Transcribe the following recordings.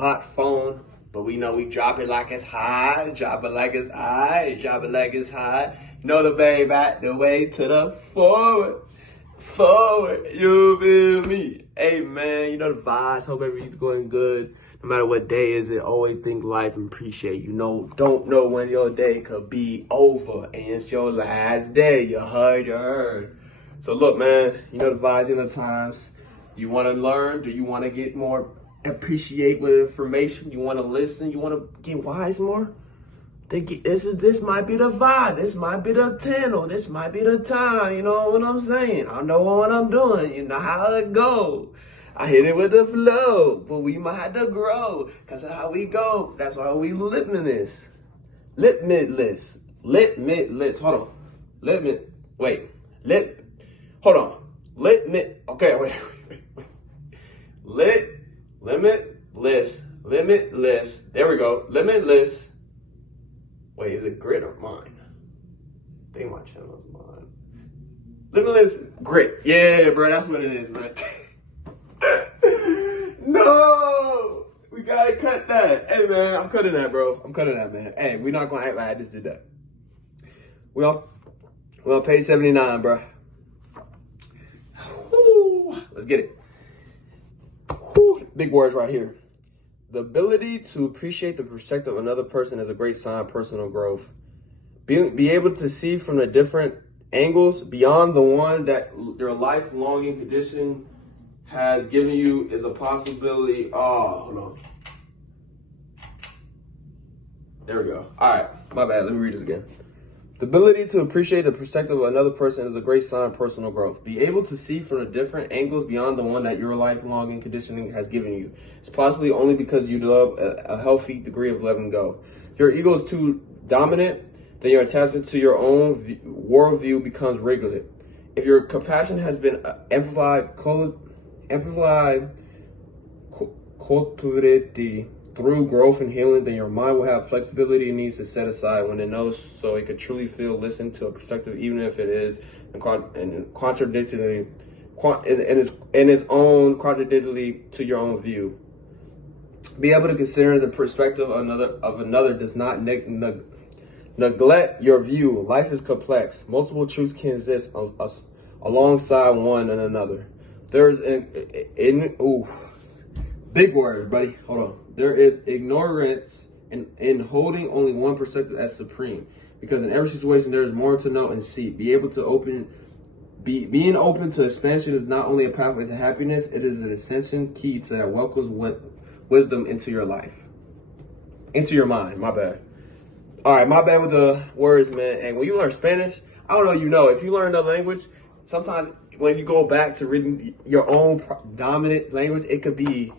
hot phone, but we know we drop it like it's hot, drop it like it's high, drop it like it's hot. You know the babe at the way to the forward, you feel me? Hey man, you know the vibes, hope everything's going good. No matter what day is it, always think life and appreciate. You know, don't know when your day could be over and it's your last day. You heard. So look, man, you know the vibes, you know the times. You want to learn? Do you want to get more, appreciate with information? You want to listen? You want to get wise more? This might be the vibe. This might be the channel. This might be the time. You know what I'm saying? I know what I'm doing. You know how to go. I hit it with the flow, but we might have to grow. Cause that's how we go. That's why we limitless. Limitless. Hold on. Hold on. Okay, wait. Limitless. There we go. Limitless. Wait, is it grit or mine? I think my channel is mine. Limitless grit. Yeah, bro, that's what it is, man. No, we gotta cut that. Hey, man, I'm cutting that, bro. I'm cutting that, man. Hey, we're not gonna act like I just did that. We on page 79, bro. Woo, let's get it. Woo, big words right here. The ability to appreciate the perspective of another person is a great sign of personal growth. Be able to see from the different angles beyond the one that your lifelong condition has given you is a possibility. Oh, hold on. There we go. All right, my bad. Let me read this again. The ability to appreciate the perspective of another person is a great sign of personal growth. Be able to see from the different angles beyond the one that your lifelong conditioning has given you. It's possibly only because you develop a healthy degree of letting go. Your ego is too dominant, then your attachment to your own worldview becomes regular. If your compassion has been cultivated through growth and healing, then your mind will have flexibility it needs to set aside when it knows, so it could truly feel, listen to a perspective, even if it is contradictory, in its own contradictory to your own view. Be able to consider the perspective of another does not neglect your view. Life is complex. Multiple truths can exist alongside one and another. There's big word, buddy. Hold on. There is ignorance in holding only one perspective as supreme, because in every situation there is more to know and see. Being open to expansion is not only a pathway to happiness; it is an essential key to that welcomes wisdom into your life, into your mind. My bad. All right, my bad with the words, man. And when you learn Spanish, I don't know, you know, if you learn another language, sometimes when you go back to reading your own dominant language, it could be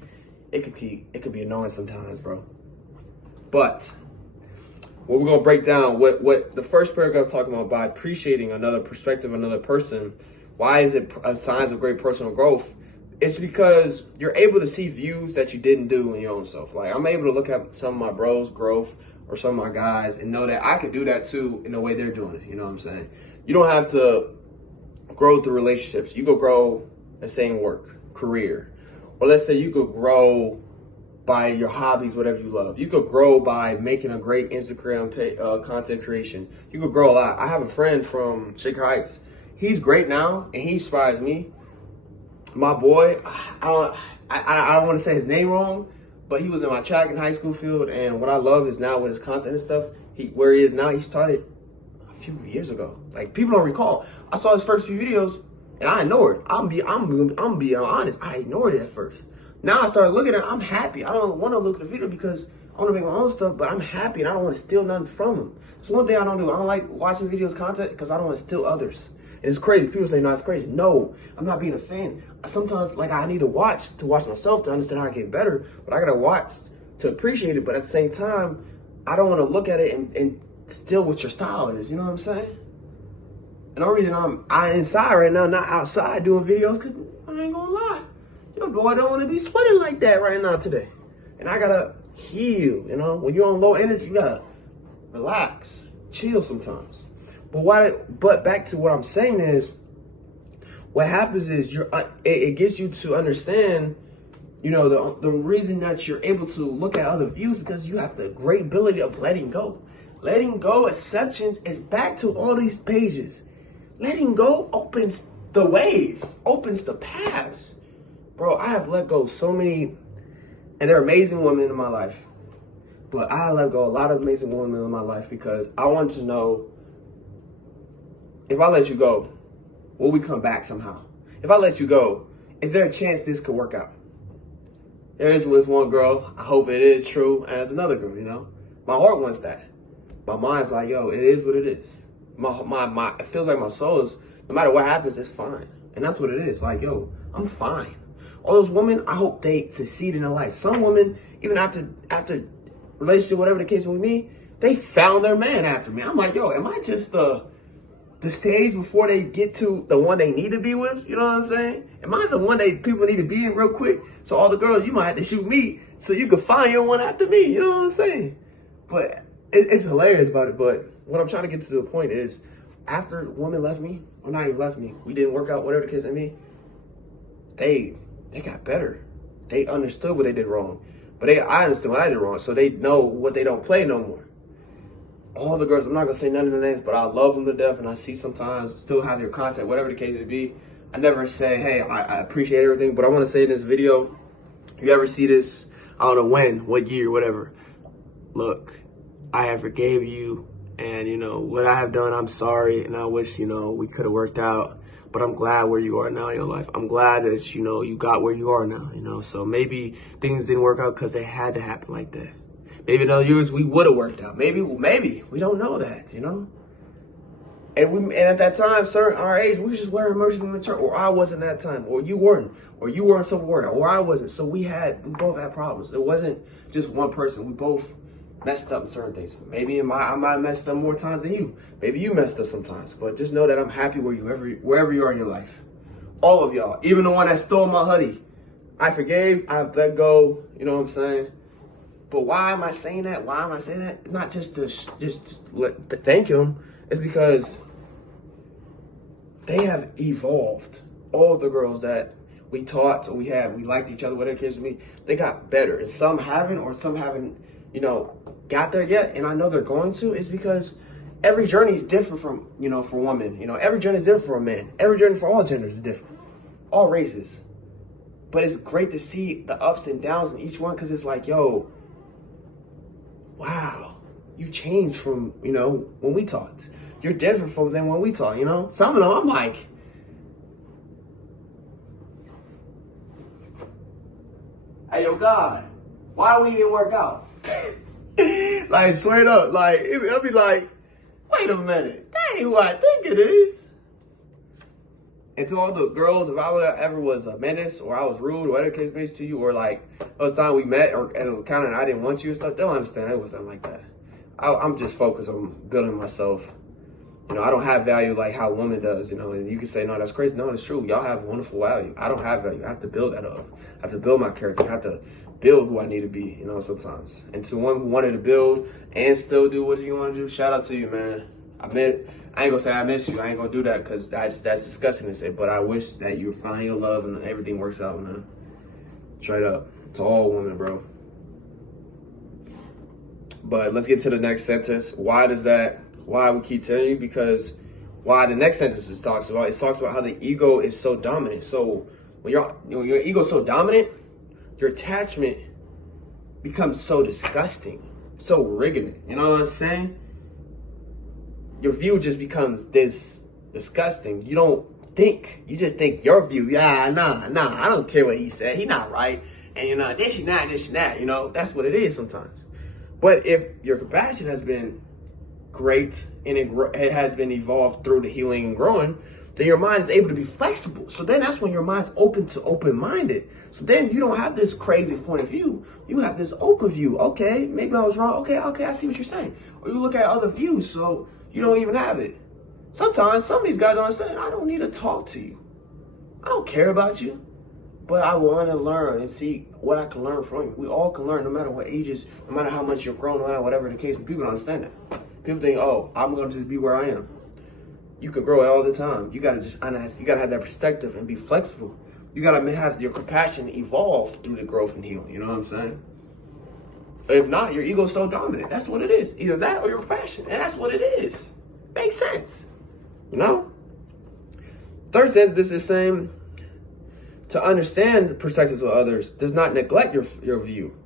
annoying sometimes, bro. But what we're gonna break down, what the first paragraph is talking about, by appreciating another perspective, another person. Why is it a sign of great personal growth? It's because you're able to see views that you didn't do in your own self. Like, I'm able to look at some of my bros' growth or some of my guys and know that I could do that too in the way they're doing it. You know what I'm saying? You don't have to grow through relationships. You could grow, let's say, in work, career. Or let's say you could grow by your hobbies, whatever you love. You could grow by making a great Instagram content creation. You could grow a lot. I have a friend from Shaker Heights. He's great now, and he inspires me. My boy, I don't want to say his name wrong, but he was in my track and high school field. And what I love is now with his content and stuff, where he is now, he started a few years ago. Like, people don't recall. I saw his first few videos, and I ignored. I'm being honest. I ignored it at first. Now I started looking at it. I'm happy. I don't want to look at the video because I want to make my own stuff, but I'm happy and I don't want to steal nothing from him. It's one thing I don't do. I don't like watching videos, content, because I don't want to steal others. And it's crazy. People say, no, it's crazy. No, I'm not being a fan. Sometimes, like, I need to watch myself to understand how I get better, but I got to watch to appreciate it. But at the same time, I don't want to look at it and steal what your style is. You know what I'm saying? And the only reason I'm inside right now, not outside doing videos, because I ain't gonna lie, your boy don't want to be sweating like that right now today. And I gotta heal, you know? When you're on low energy, you gotta relax, chill sometimes. But back to what I'm saying is, what happens is it gets you to understand You know, the reason that you're able to look at other views because you have the great ability of letting go. Letting go, acceptance is back to all these pages. Letting go opens the waves, opens the paths. Bro, I have let go of so many, and they're amazing women in my life. But I let go of a lot of amazing women in my life because I want to know, if I let you go, will we come back somehow? If I let you go, is there a chance this could work out? There is with one girl, I hope it is true, and there's another girl, you know? My heart wants that. My mind's like, yo, it is what it is. It feels like my soul is, no matter what happens, it's fine. And that's what it is. Like, yo, I'm fine. All those women, I hope they succeed in their life. Some women, even after relationship, whatever the case with me, they found their man after me. I'm like, yo, am I just the stage before they get to the one they need to be with? You know what I'm saying? Am I the one that people need to be in real quick? So all the girls, you might have to shoot me so you can find your one after me. You know what I'm saying? But it's hilarious about it. But what I'm trying to get to the point is, after women left me, or not even left me, we didn't work out, whatever the case may be, they got better. They understood what they did wrong. But I understood what I did wrong, so they know what they don't play no more. All the girls, I'm not going to say none of the names, but I love them to death, and I see sometimes, still have their contact, whatever the case may be. I never say, hey, I appreciate everything, but I want to say in this video, if you ever see this, I don't know when, what year, whatever, look, I have forgave you, and, you know, what I have done, I'm sorry, and I wish, you know, we could have worked out. But I'm glad where you are now in your life. I'm glad that, you know, you got where you are now, you know. So maybe things didn't work out because they had to happen like that. Maybe in other years we would have worked out. Maybe. We don't know that, you know. And at that time, our age, we just weren't emotionally mature. Or I wasn't that time. Or you weren't. Or you weren't self-aware. Or I wasn't. So we both had problems. It wasn't just one person. We both messed up in certain things. Maybe I might have messed up more times than you. Maybe you messed up sometimes. But just know that I'm happy wherever you are in your life. All of y'all. Even the one that stole my hoodie. I forgave. I've let go. You know what I'm saying? But why am I saying that? Why am I saying that? Not just to thank him. It's because they have evolved. All of the girls that we taught, or we liked each other, whatever it is to me, they got better. And some haven't, or some haven't, you know, got there yet, and I know they're going to, is because every journey is different from, you know, for women. You know, every journey is different for a man. Every journey for all genders is different. All races. But it's great to see the ups and downs in each one, because it's like, yo, wow, you changed from, you know, when we talked. You're different from them when we talk, you know? Some of them, I'm like, hey, yo, God, why we didn't work out? Like, straight up, like, I'll be like, wait a minute, that ain't who I think it is. And to all the girls, if I ever was a menace, or I was rude, or whatever the case may be to you, or like, those time we met, and it was kind of, I didn't want you and stuff, they'll understand it wasn't like that. I'm just focused on building myself. You know, I don't have value like how a woman does, you know, and you can say, no, that's crazy. No, it's true. Y'all have wonderful value. I don't have value. I have to build that up. I have to build my character. I have to build who I need to be, you know, sometimes. And to one who wanted to build and still do what you want to do, shout out to you, man. I ain't gonna say I miss you. I ain't gonna do that because that's disgusting to say, but I wish that you find your love and everything works out, man. Straight up. To all women, bro. But let's get to the next sentence. Why we keep telling you? Because why the next sentence talks about how the ego is so dominant. So when your ego is so dominant, your attachment becomes so disgusting, so rigging. You know what I'm saying? Your view just becomes this disgusting. You don't think. You just think your view. Yeah, nah. I don't care what he said. He not right. And you know, this and that. You know, that's what it is sometimes. But if your compassion has been great and it has been evolved through the healing and growing, then your mind is able to be flexible. So then that's when your mind's open-minded. So then you don't have this crazy point of view. You have this open view. Okay, maybe I was wrong. Okay, I see what you're saying. Or you look at other views, so you don't even have it. Sometimes some of these guys don't understand. I don't need to talk to you. I don't care about you. But I want to learn and see what I can learn from you. We all can learn no matter what ages, no matter how much you've grown, no matter whatever the case. But people don't understand that. People think, oh, I'm going to just be where I am. You can grow all the time. You got to have that perspective and be flexible. You gotta have your compassion evolve through the growth and heal. You know what I'm saying? If not, your ego's so dominant. That's what it is. Either that or your compassion. And that's what it is. Makes sense. You know? Third sentence is saying, to understand the perspectives of others does not neglect your view.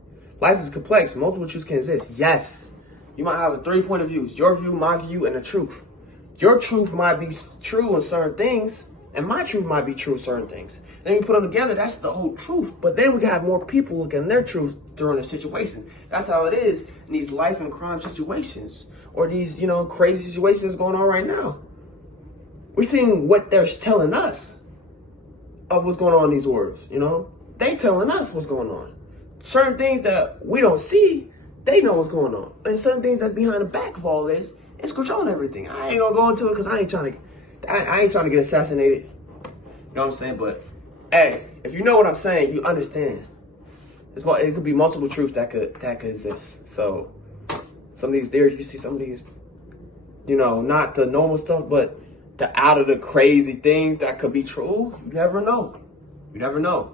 Life is complex. Multiple truths can exist. Yes. You might have a 3 point of views. Your view, my view, and the truth. Your truth might be true in certain things, and my truth might be true in certain things. Then you put them together, that's the whole truth. But then we got more people looking at their truth during a situation. That's how it is in these life and crime situations. Or these, crazy situations going on right now. We're seeing what they're telling us of what's going on in these wars, They telling us what's going on. Certain things that we don't see, they know what's going on. And certain things that's behind the back of all this, it's controlling everything. I ain't gonna go into it because I ain't trying to get assassinated. You know what I'm saying? But hey, if you know what I'm saying, you understand. It could be multiple truths that could exist. So some of these theories, you see some of these, not the normal stuff, but the out of the crazy things that could be true. You never know. You never know.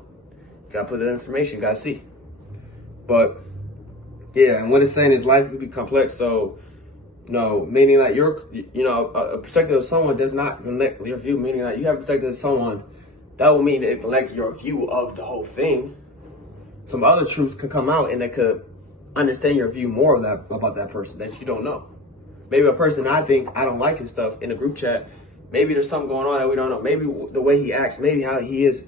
You gotta put that information, you gotta see. But yeah, and what it's saying is life could be complex. So meaning that a perspective of someone does not connect your view, meaning that you have a perspective of someone, that will mean it connect your view of the whole thing. Some other truths could come out and they could understand your view more about that person that you don't know. Maybe a person I think I don't like his stuff in a group chat, maybe there's something going on that we don't know. Maybe the way he acts, maybe how he is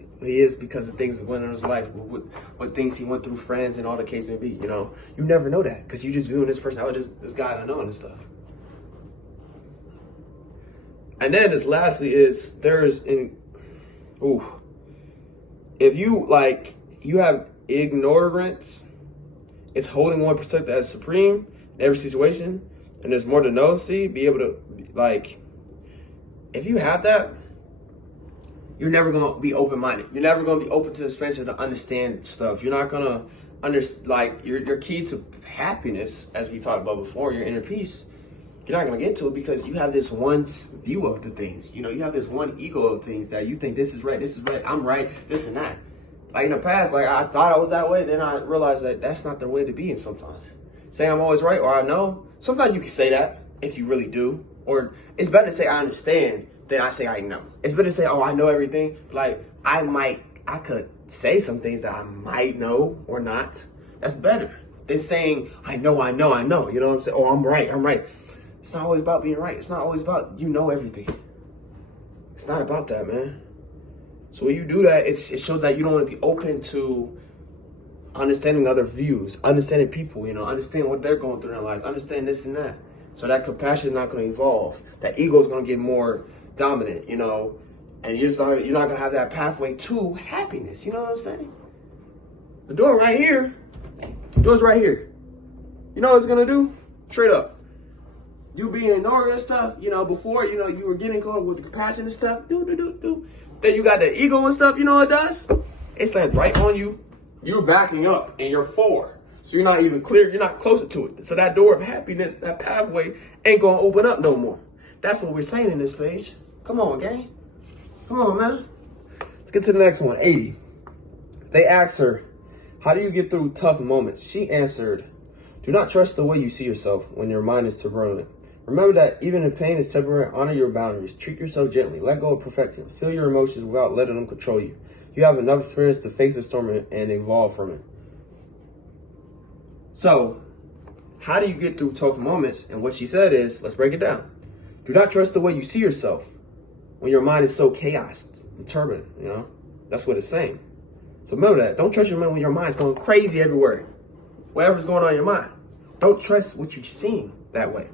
because of things that went on in his life, what things he went through, friends and all the case may be, You never know that because you just viewing this person, this guy I know and stuff. And then this lastly is if you have ignorance, it's holding one perspective as supreme in every situation, and there's more to know, be able to, if you have that, you're never going to be open-minded. You're never going to be open to expansion to understand stuff. You're not going to understand, your key to happiness, as we talked about before, your inner peace, you're not going to get to it because you have this one view of the things. You have this one ego of things that you think this is right, I'm right, this and that. Like in the past, I thought I was that way, then I realized that that's not the way to be in sometimes. Saying I'm always right or I know, sometimes you can say that if you really do. Or it's better to say I understand than I say I know. It's better to say, I know everything. I could say some things that I might know or not. That's better than saying I know. You know what I'm saying? I'm right. It's not always about being right. It's not always about everything. It's not about that, man. So when you do that, it shows that you don't want to be open to understanding other views, understanding people, understand what they're going through in their lives, understand this and that. So that compassion is not going to evolve. That ego is going to get more dominant, and you're not going to have that pathway to happiness. You know what I'm saying? The door right here. The door's right here. You know what it's going to do? Straight up. You being ignored and stuff, before, you were getting caught with compassion and stuff. Then you got the ego and stuff, you know what it does? It slams right on you. You're backing up and you're forward. So you're not even clear, you're not closer to it. So that door of happiness, that pathway ain't gonna open up no more. That's what we're saying in this page. Come on, gang. Come on, man. Let's get to the next one, 80. They asked her, how do you get through tough moments? She answered, do not trust the way you see yourself when your mind is turbulent. Remember that even if pain is temporary, honor your boundaries. Treat yourself gently. Let go of perfection. Feel your emotions without letting them control you. You have enough experience to face the storm and evolve from it. So, how do you get through tough moments? And what she said is, let's break it down. Do not trust the way you see yourself when your mind is so chaos and turbulent, That's what it's saying. So remember that. Don't trust your mind when your mind's going crazy everywhere. Whatever's going on in your mind. Don't trust what you're seeing that way.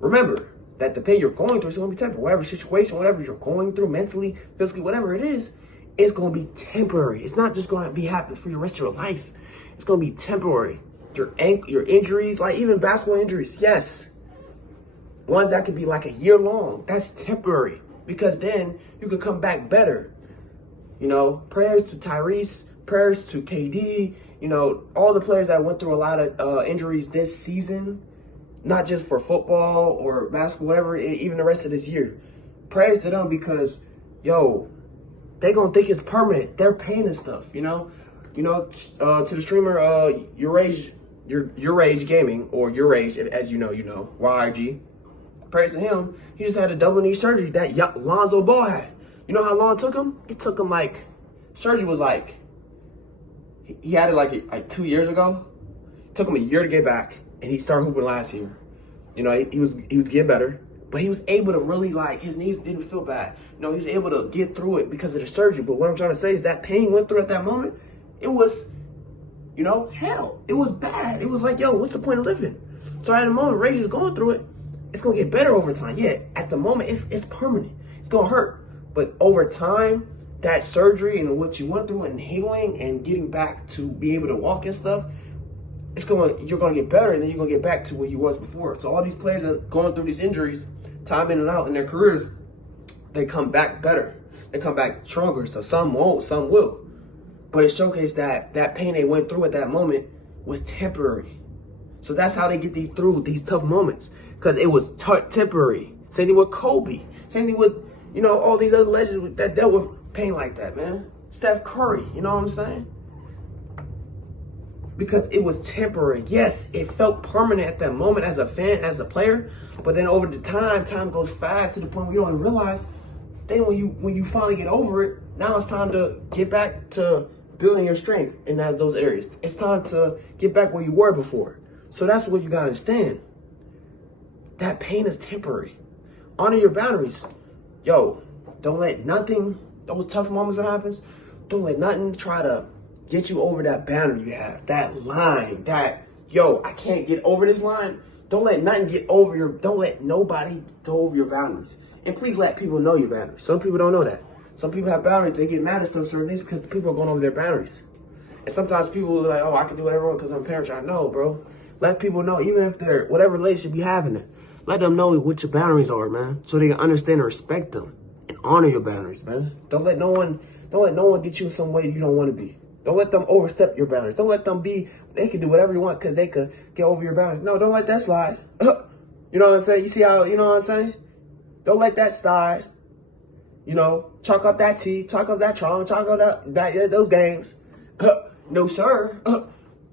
Remember that the pain you're going through is going to be temporary. Whatever situation, whatever you're going through mentally, physically, whatever it is, it's going to be temporary. It's not just going to be happening for the rest of your life. It's going to be temporary. Your injuries, like even basketball injuries, yes. Ones that could be like a year long, that's temporary. Because then you could come back better. Prayers to Tyrese, prayers to KD, all the players that went through a lot of injuries this season. Not just for football or basketball, whatever, even the rest of this year. Prayers to them because, they gonna think it's permanent. They're pain and stuff, you know. To the streamer, Your Rage Gaming, or Your Rage, as you know, YRG. Praise to him, he just had a double knee surgery that Lonzo Ball had. You know how long it took him? It took him like, surgery was like, he had it like 2 years ago. It took him a year to get back, and he started hooping last year. You know, he was getting better, but he was able to really, like, his knees didn't feel bad. You know, he was able to get through it because of the surgery. But what I'm trying to say is that pain he went through at that moment, it was, you know, hell. It was bad. It was like, yo, what's the point of living? So at the moment, Rage is going through it. It's going to get better over time. Yeah, at the moment, it's permanent. It's going to hurt. But over time, that surgery and what you went through and healing and getting back to be able to walk and stuff, you're going to get better, and then you're going to get back to where you was before. So all these players that are going through these injuries, time in and out in their careers, they come back better. They come back stronger. So some won't, some will. But it showcased that pain they went through at that moment was temporary. So that's how they get through these tough moments, because it was temporary. Same thing with Kobe. Same thing with, you know, all these other legends that dealt with pain like that, man. Steph Curry, you know what I'm saying? Because it was temporary. Yes, it felt permanent at that moment as a fan, as a player, but then over the time goes fast to the point where you don't even realize. Then when you finally get over it, now it's time to get back to building your strength in those areas. It's time to get back where you were before. So that's what you gotta understand. That pain is temporary. Honor your boundaries. Yo, don't let nothing, those tough moments that happens, don't let nothing try to get you over that boundary you have, that line, that, yo, I can't get over this line. Don't let nothing don't let nobody go over your boundaries. And please let people know your boundaries. Some people don't know that. Some people have boundaries. They get mad at certain things because the people are going over their boundaries. And sometimes people are like, oh, I can do whatever I want because I'm a parent. I know, bro. Let people know, even if they're, whatever relationship you have in it, let them know what your boundaries are, man. So they can understand and respect them and honor your boundaries, man. Don't let no one get you in some way you don't want to be. Don't let them overstep your boundaries. Don't let them they can do whatever you want because they could get over your boundaries. No, don't let that slide. You know what I'm saying? You see how, you know what I'm saying? Don't let that slide. You know, chalk up that T, chalk up that trauma, chalk up those games. No, sir.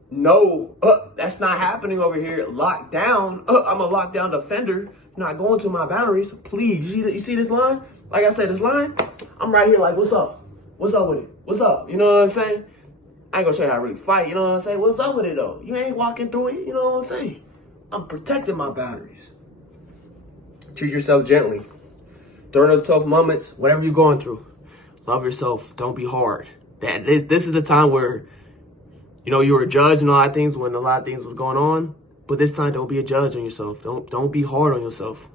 No, that's not happening over here. Locked down. I'm a lockdown defender. Not going to my boundaries. Please, you see this line? Like I said, this line, I'm right here like, what's up? What's up with it? What's up? You know what I'm saying? I ain't gonna show you how I really fight. You know what I'm saying? What's up with it, though? You ain't walking through it. You know what I'm saying? I'm protecting my boundaries. Treat yourself gently. During those tough moments, whatever you're going through, love yourself. Don't be hard. This is the time where, you know, you were a judge and a lot of things when a lot of things was going on. But this time, don't be a judge on yourself. Don't be hard on yourself.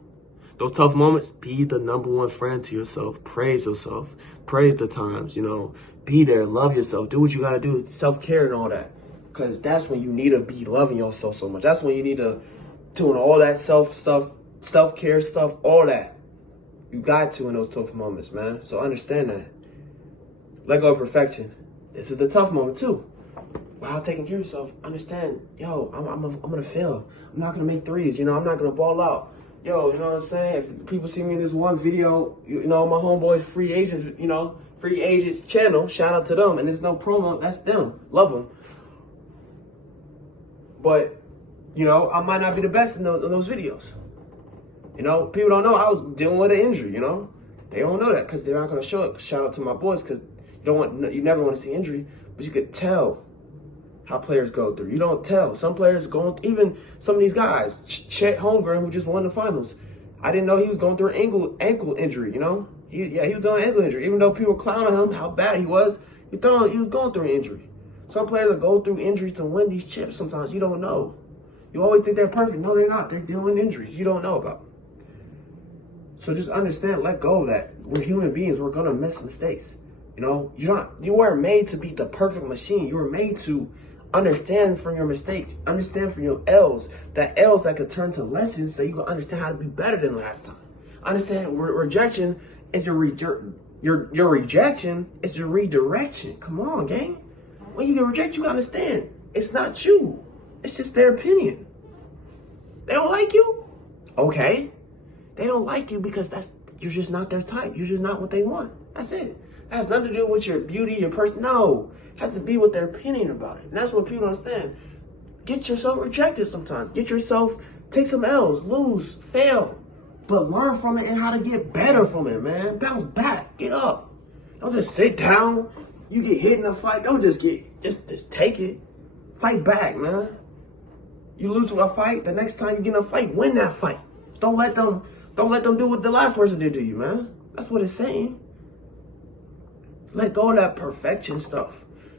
Those tough moments, be the #1 friend to yourself. Praise yourself. Praise the times, you know. Be there. Love yourself. Do what you got to do. Self-care and all that. Because that's when you need to be loving yourself so much. That's when you need to doing all that self-care stuff, all that. You got to in those tough moments, man. So understand that. Let go of perfection. This is the tough moment, too. While taking care of yourself, understand, yo, I'm going to fail. I'm not going to make threes. You know, I'm not going to ball out. Yo, you know what I'm saying? If people see me in this one video, you know, my homeboys, free agents, you know, free agents channel, shout out to them. And there's no promo, that's them. Love them. But, you know, I might not be the best in those videos. You know, people don't know I was dealing with an injury, you know? They don't know that because they're not going to show it. Shout out to my boys because you never want to see injury, but you could tell how players go through. You don't tell. Some players even some of these guys, Chet Holmgren, who just won the finals. I didn't know he was going through an ankle injury, you know? He was doing an ankle injury. Even though people were clowning him, how bad he was going through an injury. Some players that go through injuries to win these chips sometimes. You don't know. You always think they're perfect. No, they're not. They're dealing with injuries you don't know about. So just understand, let go of that. We're human beings. We're going to miss mistakes. You know, you weren't made to be the perfect machine. You were made to understand from your mistakes, understand from your L's, that could turn to lessons so you can understand how to be better than last time. Understand rejection is your rejection is your redirection. Come on, gang. When you get rejected, you gotta understand it's not you. It's just their opinion. They don't like you? Okay. They don't like you because you're just not their type. You're just not what they want. That's it. It has nothing to do with your beauty, your person. No, it has to be with their opinion about it. And that's what people don't understand. Get yourself rejected sometimes. Take some L's, lose, fail. But learn from it and how to get better from it, man. Bounce back, get up. Don't just sit down. You get hit in a fight, don't just take it. Fight back, man. You lose a fight, the next time you get in a fight, win that fight. Don't let them do what the last person did to you, man. That's what it's saying. Let go of that perfection stuff.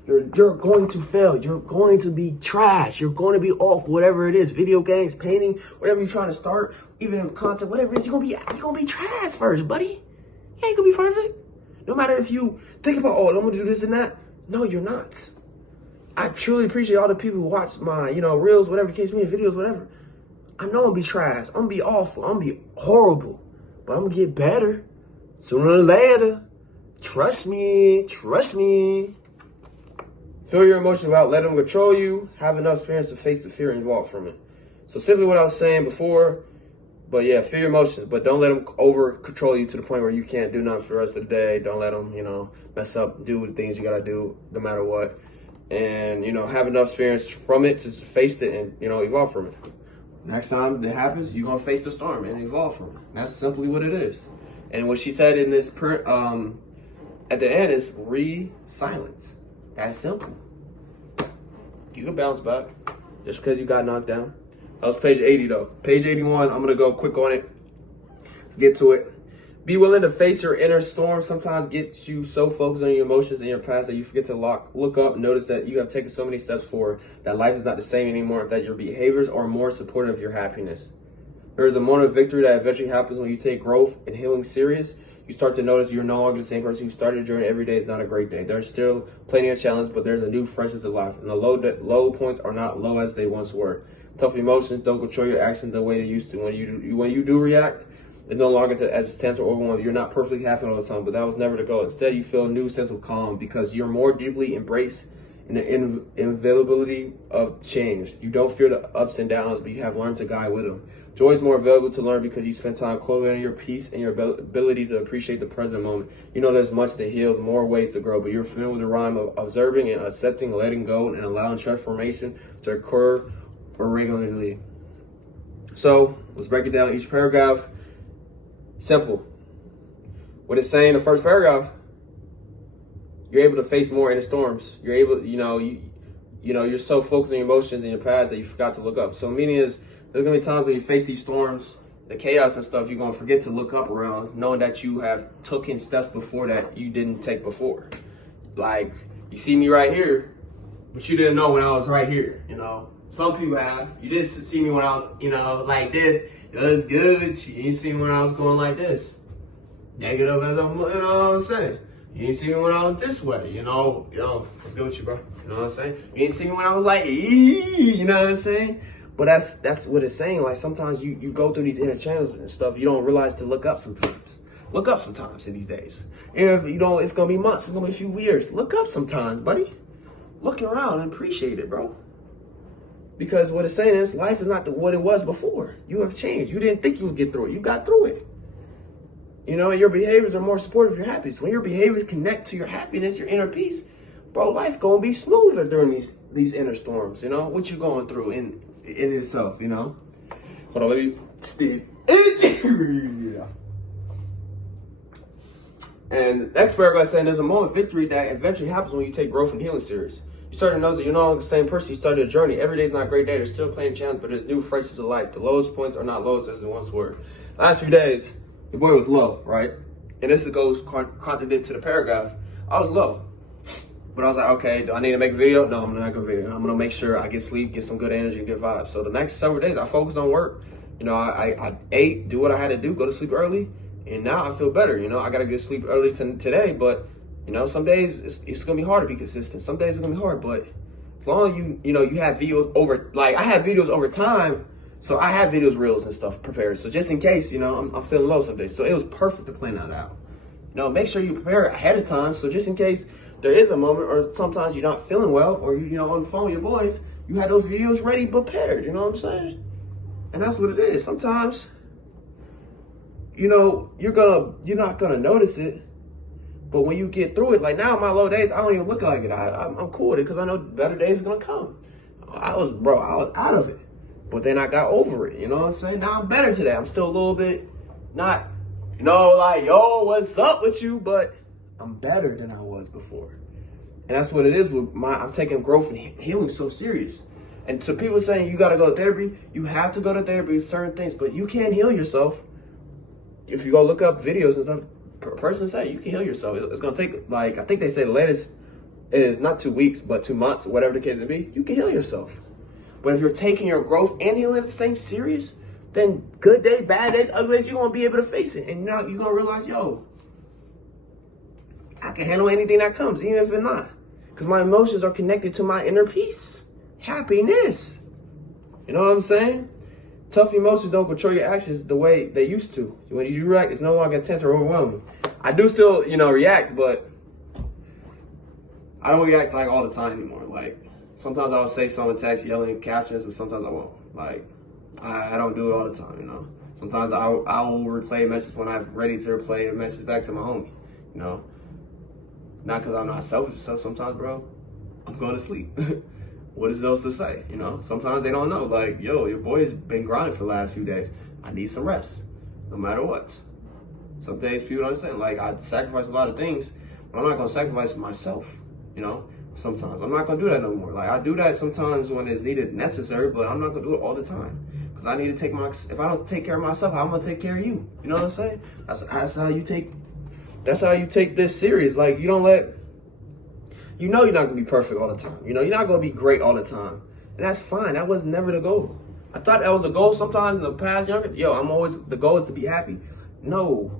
You're going to fail. You're going to be trash. You're going to be off, whatever it is. Video games, painting, whatever you're trying to start, even in content, whatever it is, you're gonna be trash first, buddy. You ain't gonna be perfect. No matter if you think about, oh, I'm gonna do this and that. No, you're not. I truly appreciate all the people who watch my, reels, whatever the case may be, videos, whatever. I know I'm gonna be trash. I'm gonna be awful. I'm gonna be horrible. But I'm gonna get better sooner or later. Trust me. Trust me. Feel your emotions without letting them control you. Have enough experience to face the fear involved from it. So simply what I was saying before, but yeah, feel your emotions, but don't let them over control you to the point where you can't do nothing for the rest of the day. Don't let them, mess up, do the things you gotta do no matter what. And, have enough experience from it to face it and, evolve from it. Next time it happens, you're gonna face the storm and evolve from it. That's simply what it is. And what she said in this at the end is silence. That's simple. You can bounce back just because you got knocked down. That was page 80 though. Page 81, I'm gonna go quick on it. Let's get to it. Be willing to face your inner storm. Sometimes gets you so focused on your emotions and your past that you forget to look up, notice that you have taken so many steps forward, that life is not the same anymore, that your behaviors are more supportive of your happiness. There is a moment of victory that eventually happens when you take growth and healing serious. You start to notice you're no longer the same person who started your journey. Every day is not a great day. There's still plenty of challenges, but there's a new freshness of life. And the low points are not low as they once were. Tough emotions don't control your actions the way they used to. When you do react, it's no longer as intense or overwhelming. You're not perfectly happy all the time, but that was never the goal. Instead, you feel a new sense of calm because you're more deeply embraced in the inevitability of change. You don't fear the ups and downs, but you have learned to guide with them. Joy is more available to learn because you spend time cultivating your peace and your ability to appreciate the present moment. You know there's much to heal, more ways to grow, but you're familiar with the rhyme of observing and accepting, letting go, and allowing transformation to occur regularly. So let's break it down each paragraph. Simple. What it's saying in the first paragraph, you're able to face more inner storms. You're able, you're so focused on your emotions and your past that you forgot to look up. So meaning is, there's gonna be times when you face these storms, the chaos and stuff, you're gonna forget to look up around, knowing that you have taken steps before that you didn't take before. Like, you see me right here, but you didn't know when I was right here, Some people have. You didn't see me when I was, like this. It was good. You didn't see me when I was going like this. Negative as I'm, what I'm saying. You didn't see me when I was this way, what's good with you, bro? You know what I'm saying? You didn't see me when I was like, you know what I'm saying? But that's what it's saying. Like, sometimes you go through these inner channels and stuff, you don't realize to look up sometimes. Look up sometimes in these days. If it's gonna be months, it's gonna be a few years. Look up sometimes, buddy. Look around and appreciate it, bro. Because what it's saying is life is not what it was before. You have changed. You didn't think you would get through it. You got through it. And your behaviors are more supportive of your happiness. When your behaviors connect to your happiness, your inner peace, bro, life gonna be smoother during these inner storms, what you going through in itself, Hold on, let me sneeze. And the next paragraph saying there's a moment of victory that eventually happens when you take growth and healing serious. You start to notice that you're no longer the same person. You started a journey. Every day is not a great day. There's still plenty of challenges, but there's new freshness of life. The lowest points are not lows as they once were. Last few days, the boy was low, right? And this goes contradict to the paragraph. I was low. But I was like, okay, do I need to make a video? No, I'm not going to video. I'm going to make sure I get sleep, get some good energy, and good vibes. So the next several days, I focused on work. I ate, do what I had to do, go to sleep early. And now I feel better. I got to get sleep early today. But, some days it's going to be hard to be consistent. Some days it's going to be hard. But as long as you have videos over, like I have videos over time. So I have videos, reels and stuff prepared. So just in case, I'm feeling low some days. So it was perfect to plan that out. Make sure you prepare ahead of time. So just in case there is a moment or sometimes you're not feeling well or on the phone with your boys, you had those videos ready, prepared. You know what I'm saying? And that's what it is. Sometimes, you're not gonna notice it, But when you get through it, like now my low days, I don't even look like it. I'm cool with it because I know better days are gonna come. I was out of it. But then I got over it, you know what I'm saying? Now I'm better today. I'm still a little bit not, like, yo, what's up with you? But I'm better than I was before. And that's what it is with I'm taking growth and healing so serious. And to people saying you gotta go to therapy, you have to go to therapy with certain things, but you can't heal yourself. If you go look up videos and stuff, a person say you can heal yourself. It's gonna take, like, I think they say the latest is not 2 weeks, but 2 months, whatever the case may be, you can heal yourself. But if you're taking your growth and healing at the same serious, then good days, bad days, ugly days, you're gonna be able to face it. And you're gonna realize, yo, I can handle anything that comes, even if it's not. Because my emotions are connected to my inner peace, happiness. You know what I'm saying? Tough emotions don't control your actions the way they used to. When you react, it's no longer intense or overwhelming. I do still, react, but I don't react like all the time anymore. Like, sometimes I'll say something, text, yelling captions, but sometimes I won't. Like, I don't do it all the time, Sometimes I will replay a message when I'm ready to replay a message back to my homie, Not because I'm not selfish. So sometimes, bro, I'm going to sleep. What is those to say, Sometimes they don't know. Like, yo, your boy has been grinding for the last few days. I need some rest, no matter what. Some days people don't understand. Like, I sacrifice a lot of things, but I'm not going to sacrifice myself, Sometimes. I'm not going to do that no more. Like, I do that sometimes when it's needed, necessary, but I'm not going to do it all the time. Because I need to take if I don't take care of myself, how am I going to take care of you? You know what I'm saying? That's how you take this serious. Like, you don't let, you're not going to be perfect all the time. You're not going to be great all the time. And that's fine. That was never the goal. I thought that was a goal sometimes in the past, the goal is to be happy. No,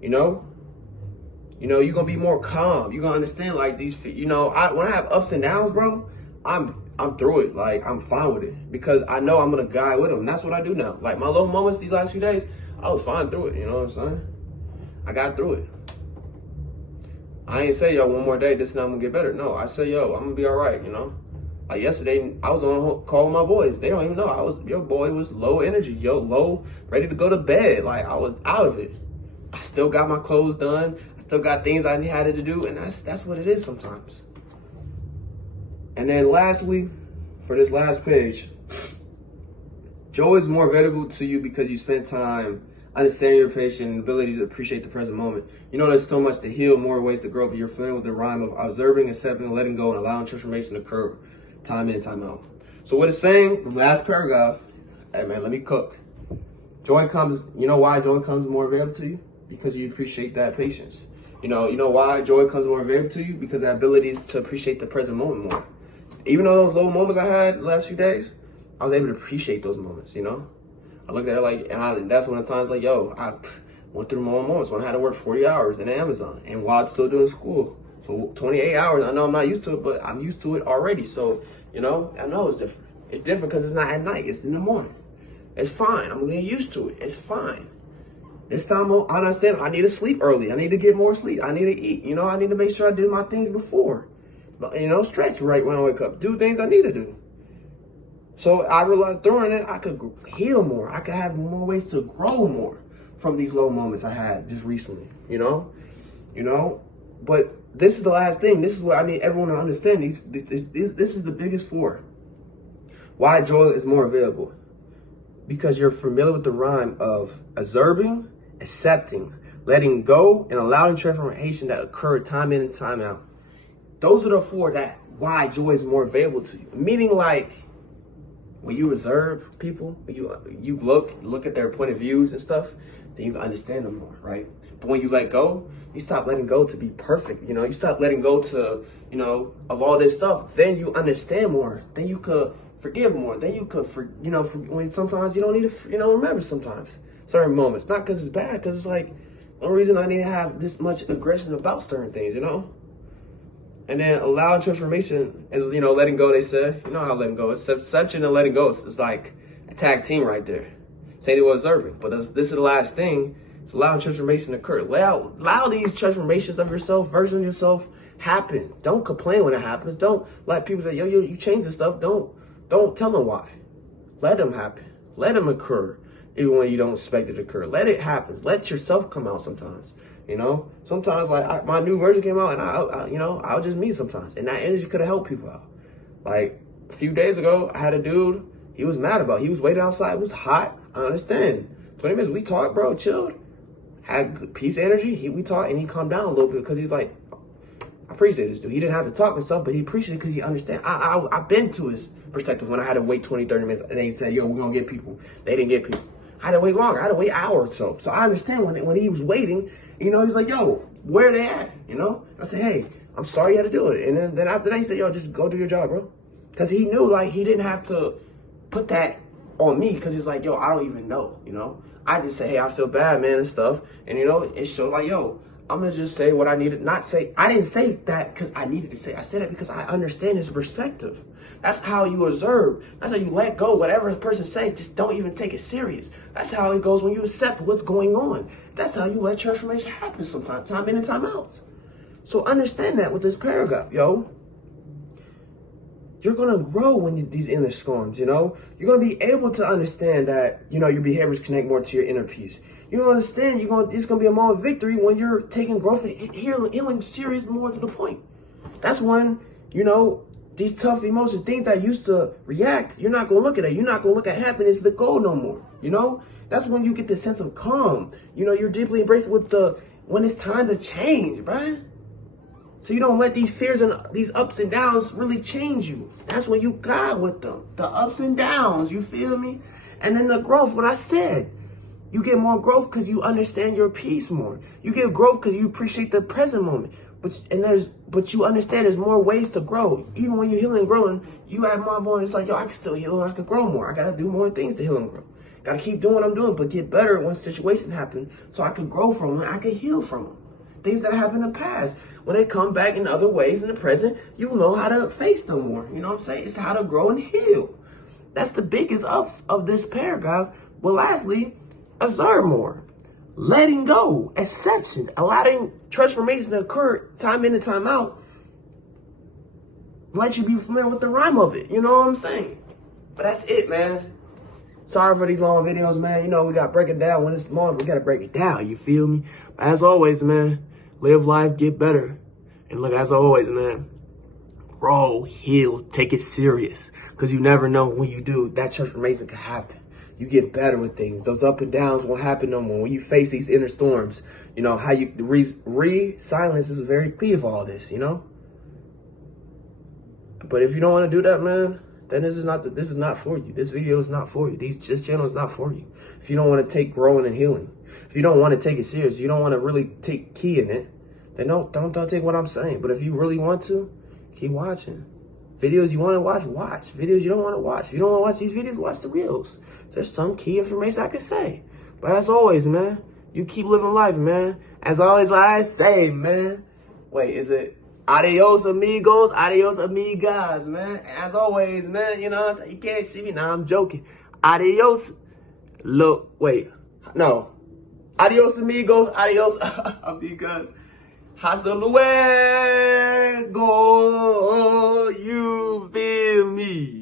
you're going to be more calm. You're going to understand, like, these, when I have ups and downs, bro, I'm through it. Like, I'm fine with it because I know I'm going to guide with them. And that's what I do now. Like, my low moments these last few days, I was fine through it. You know what I'm saying? I got through it. I ain't say, yo, one more day, this and I'm going to get better. No, I said, yo, I'm going to be all right, Like, yesterday, I was on a call with my boys. They don't even know. Your boy was low energy, low, ready to go to bed. Like, I was out of it. I still got my clothes done. Still got things I had to do, and that's what it is sometimes. And then lastly, for this last page, joy is more valuable to you because you spend time understanding your patient and ability to appreciate the present moment. There's so much to heal, more ways to grow, but you're familiar with the rhyme of observing, accepting, letting go, and allowing transformation to occur time in, time out. So what it's saying, the last paragraph, hey man, let me cook. Joy comes, why joy comes more available to you? Because you appreciate that patience. You know why joy comes more available to you? Because the ability is to appreciate the present moment more. Even though those low moments I had the last few days, I was able to appreciate those moments, I looked at it like, and that's when the times like, yo, I went through more moments when I had to work 40 hours in Amazon and while I'm still doing school. So 28 hours, I know I'm not used to it, but I'm used to it already. So, I know it's different. It's different because it's not at night, it's in the morning. It's fine, I'm getting used to it, it's fine. This time, I understand I need to sleep early. I need to get more sleep. I need to eat. I need to make sure I do my things before. But, stretch right when I wake up. Do things I need to do. So I realized during it, I could heal more. I could have more ways to grow more from these low moments I had just recently, But this is the last thing. This is what I need everyone to understand. This is the biggest four. Why joy is more available. Because you're familiar with the rhyme of observing, accepting, letting go, and allowing transformation that occur time in and time out. Those are the four that why joy is more available to you. Meaning, like, when you observe people, when you look at their point of views and stuff, then you can understand them more, right? But when you let go, you stop letting go to be perfect. You stop letting go to, of all this stuff. Then you understand more. Then you could forgive more. Then you could, when sometimes you don't need to, remember sometimes certain moments. Not because it's bad, because it's like, no reason I need to have this much aggression about certain things, And then allowing transformation and, letting go, they said. You know how letting go is. Accepting and letting go is like a tag team right there. Saying it was observing. But this is the last thing. It's allowing transformation to occur. Allow these transformations of yourself, version of yourself, happen. Don't complain when it happens. Don't let people say, yo, you changed this stuff. Don't tell them why. Let them happen. Let them occur, even when you don't expect it to occur. Let it happen. Let yourself come out sometimes. You know, sometimes like my new version came out and I was just me sometimes. And that energy could have helped people out. Like a few days ago, I had a dude, he was mad about it. He was waiting outside. It was hot. I understand. 20 minutes, we talked, bro, chilled. Had good peace energy. We talked and he calmed down a little bit because he's like, I appreciate this dude. He didn't have to talk and stuff, but he appreciated it because he understands. I've been to his perspective when I had to wait 20, 30 minutes and they said, yo, we're going to get people. They didn't get people. I had to wait longer. I had to wait an hour or so. So I understand when he was waiting, you know, he's like, yo, where are they at? You know? I said, hey, I'm sorry you had to do it. And then after that, he said, yo, just go do your job, bro. Because he knew, like, he didn't have to put that on me because he's like, yo, I don't even know, you know? I just say, hey, I feel bad, man, and stuff. And, you know, it showed like, yo, I'm going to just say what I needed. Not say, I didn't say that because I needed to say. I said it because I understand his perspective. That's how you observe. That's how you let go. Whatever a person say, just don't even take it serious. That's how it goes when you accept what's going on. That's how you let transformation happen sometimes, time in and time out. So understand that with this paragraph, yo. You're going to grow when these inner storms, you know? You're going to be able to understand that, you know, your behaviors connect more to your inner peace. You don't understand, it's going to be a moment of victory when you're taking growth and healing serious more to the point. That's when, you know, these tough emotions, things that used to react, you're not going to look at it. You're not going to look at happiness as the goal no more, you know? That's when you get this sense of calm. You know, you're deeply embraced with when it's time to change, right? So you don't let these fears and these ups and downs really change you. That's when you God with them. The ups and downs, you feel me? And then the growth, what I said. You get more growth because you understand your peace more. You get growth because you appreciate the present moment. But you understand there's more ways to grow. Even when you're healing and growing, you add more and more. It's like, yo, I can still heal and I can grow more. I got to do more things to heal and grow. Got to keep doing what I'm doing, but get better when situations happen so I can grow from them. I can heal from them. Things that happened in the past. When they come back in other ways in the present, you know how to face them more. You know what I'm saying? It's how to grow and heal. That's the biggest ups of this paragraph. But lastly, observe more. Letting go, acceptance, allowing transformation to occur time in and time out. Let you be familiar with the rhyme of it. You know what I'm saying? But that's it, man. Sorry for these long videos, man. You know, we got to break it down. When it's long, we got to break it down. You feel me? But as always, man, live life, get better. And look, as always, man, grow, heal, take it serious. Because you never know when you do, that transformation can happen. You get better with things. Those up and downs won't happen no more. When you face these inner storms, you know, how you silence is very key of all this, you know? But if you don't want to do that, man, then this is not for you. This video is not for you. This channel is not for you. If you don't want to take growing and healing, if you don't want to take it serious, you don't want to really take key in it, then don't take what I'm saying. But if you really want to, keep watching. Videos you want to watch. Videos you don't want to watch. If you don't want to watch these videos, watch the reels. There's some key information I can say. But as always, man, you keep living life, man. As always, like I say, man. Wait, is it adios, amigos, adios, amigas, man? As always, man, you know what I'm saying? You can't see me now, I'm joking. Adios, Adios, amigos, adios, amigas. Hasta luego, you feel me?